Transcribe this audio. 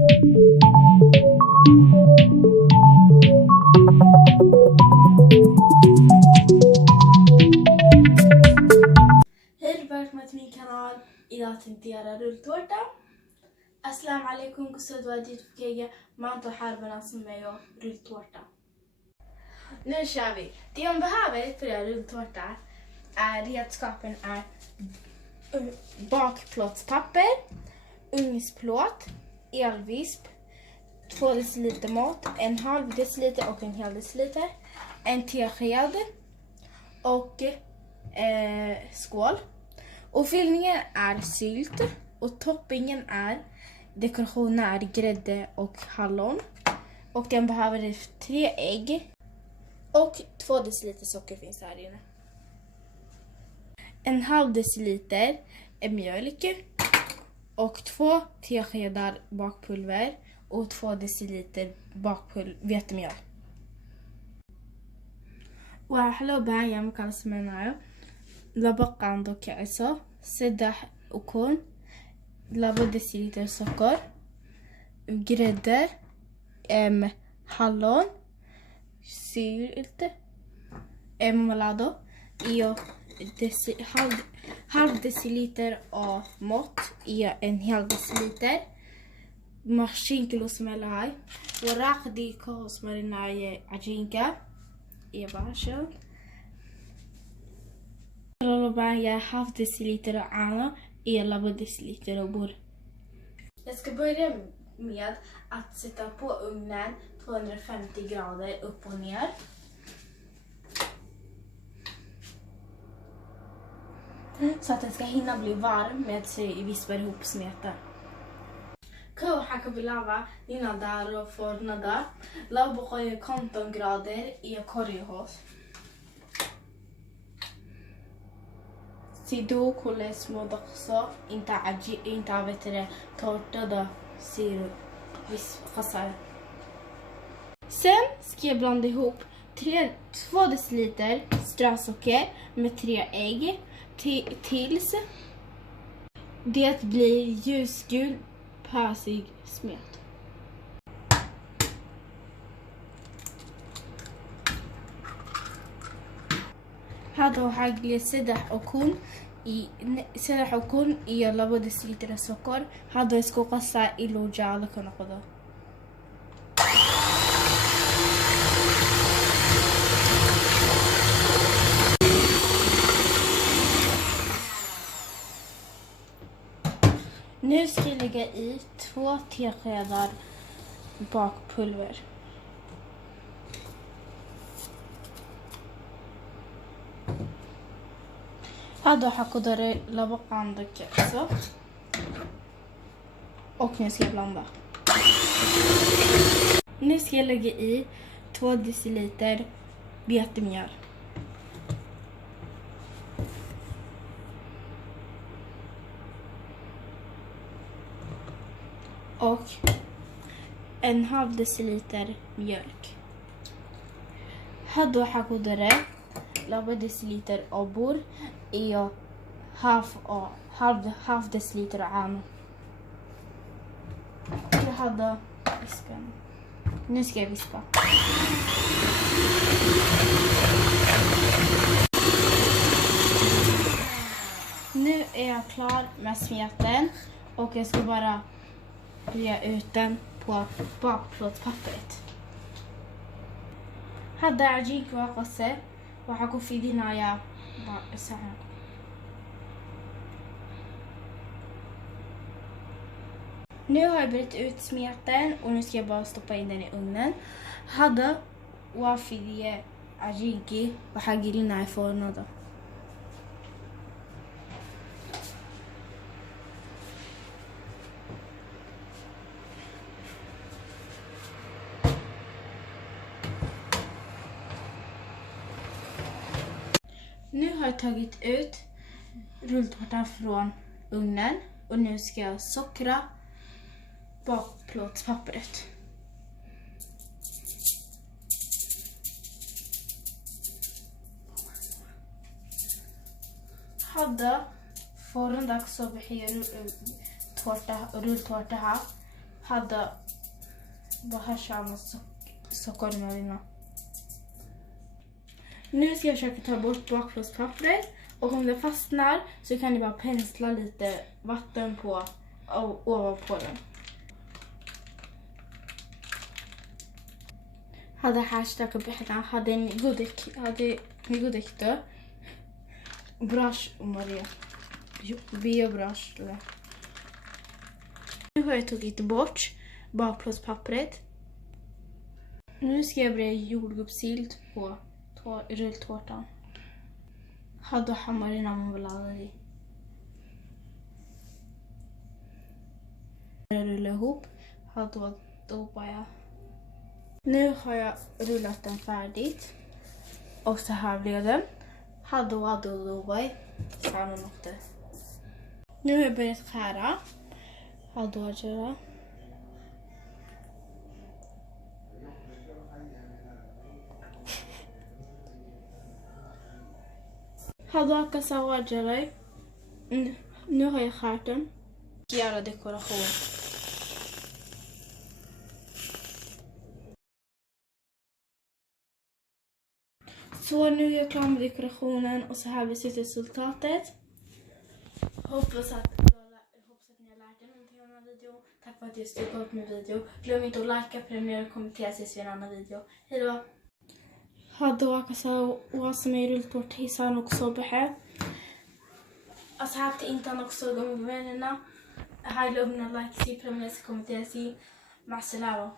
Hej, välkommen till min kanal. Idag tänkte jag göra rulltårta. Assalamu alaikum, kusud wa dit fkega. Manto harbarna som är jag rulltårta. Nu kör vi. Det jag behöver för att göra rulltårta är redskapen är bakplåtspapper, ugnsplåt, elvisp, 2 deciliter mått, 1/2 deciliter och 1/2 deciliter, en tesked och skål. Och fyllningen är sylt och toppingen är dekorationen är grädde och hallon. Och den behöver 3 ägg och 2 deciliter socker finns här inne. 1/2 deciliter är mjölk och 2 teskedar bakpulver och 2 deciliter vetemjöl. waxaa loo baahan yahay marka la sameynayo 2 qaando kiciso, 3 ukun, 2 deciliter sockor, grädde, hallon, sylt, malado iyo halv deciliter oo mått iyo 1/2 deciliter. Mashiinka loo sameyn lahay waraaqdii ka hoos marinaya cajiinka iyo bahashan. Loo baahan yahay 1/2 deciliter oo caano iyo 2 deciliter oo bur. Jag ska börja med att sätta på ugnen 250 grader upp och ner. Så att den ska hinna bli varm med sig vispar ihop smeten. Waxaa ka bilaaba inaad daaro foornada 250 grader iyo kor iyo hoos. Si du kulleysmo dhaqso inta tårtada ser qasar. Sen ska jag blanda ihop 2 deciliter strösocker med 3 ägg tills det blir ljusgul persig smet. هذا waxaa geliya 3 ukun iyo 2 deciliter sonkor. Hadda isku qasaa ilaa jaalo ka noqdo. Nu ska jag lägga i 2 teskedar bakpulver. Hadda waxaa ku daray 2 qaando kiciso. Och nu ska jag blanda. Nu ska jag lägga i 2 deciliter vetemjöl. Och 1/2 deciliter mjölk. Hadda waxaa ku daray 2 deciliter oo bur iyo halv deciliter oo caano. Jag hade viskan. Nu ska jag viska. Nu är jag klar med smeten och jag ska bara börja ut den på bakplåtspappret. Hadda cajiinka waa qase. Waxaa ku fidinayaa saxan. Nu har jag brett ut smeten och nu ska jag bara stoppa in den i ugnen. Hadda waa fidiye cajiinkii waxaa gelinaya foornada. Nu har jag tagit ut rulltårtan från ugnen och nu ska jag sockra bakplåtspappret. Hadda foornada kasoo bixiyo rulltårtaha hade bara samma sockermarina. Nu ska jag försöka ta bort bakplåtspappret, och om det fastnar så kan ni bara pensla lite vatten på ovanpå den. هذا حاشتاك بحنا هذا نجودك ده براش Maria biobrush. Nu har jag tagit bort bakplåtspappret. Nu ska jag börja jordgubbssilt på rulltårtan. Hade hammar innan man vill ha det. Jag rullar ihop. Då bara. Nu har jag rullat den färdigt. Och så här blev den. Då bara. Nu har jag börjat skära. Hade göra. Hade sawajarai. Nu har jag skärt den. Göra dekoration. Så nu är jag klar med dekorationen, och så här blir resultatet. Hoppas att ni har lärt er någonting av den här videon. Tack för att jag stod upp med video. Glöm inte att likea, prenumerera och kommentera. Ses i en annan video. Hejdå! هذا واسمي رلتورت هيسان وكسوبحة أصحابتي إنت أنا كسوبة مبيننا هاي لو من اللايك سي بريميس كومنتاسي مع السلامة.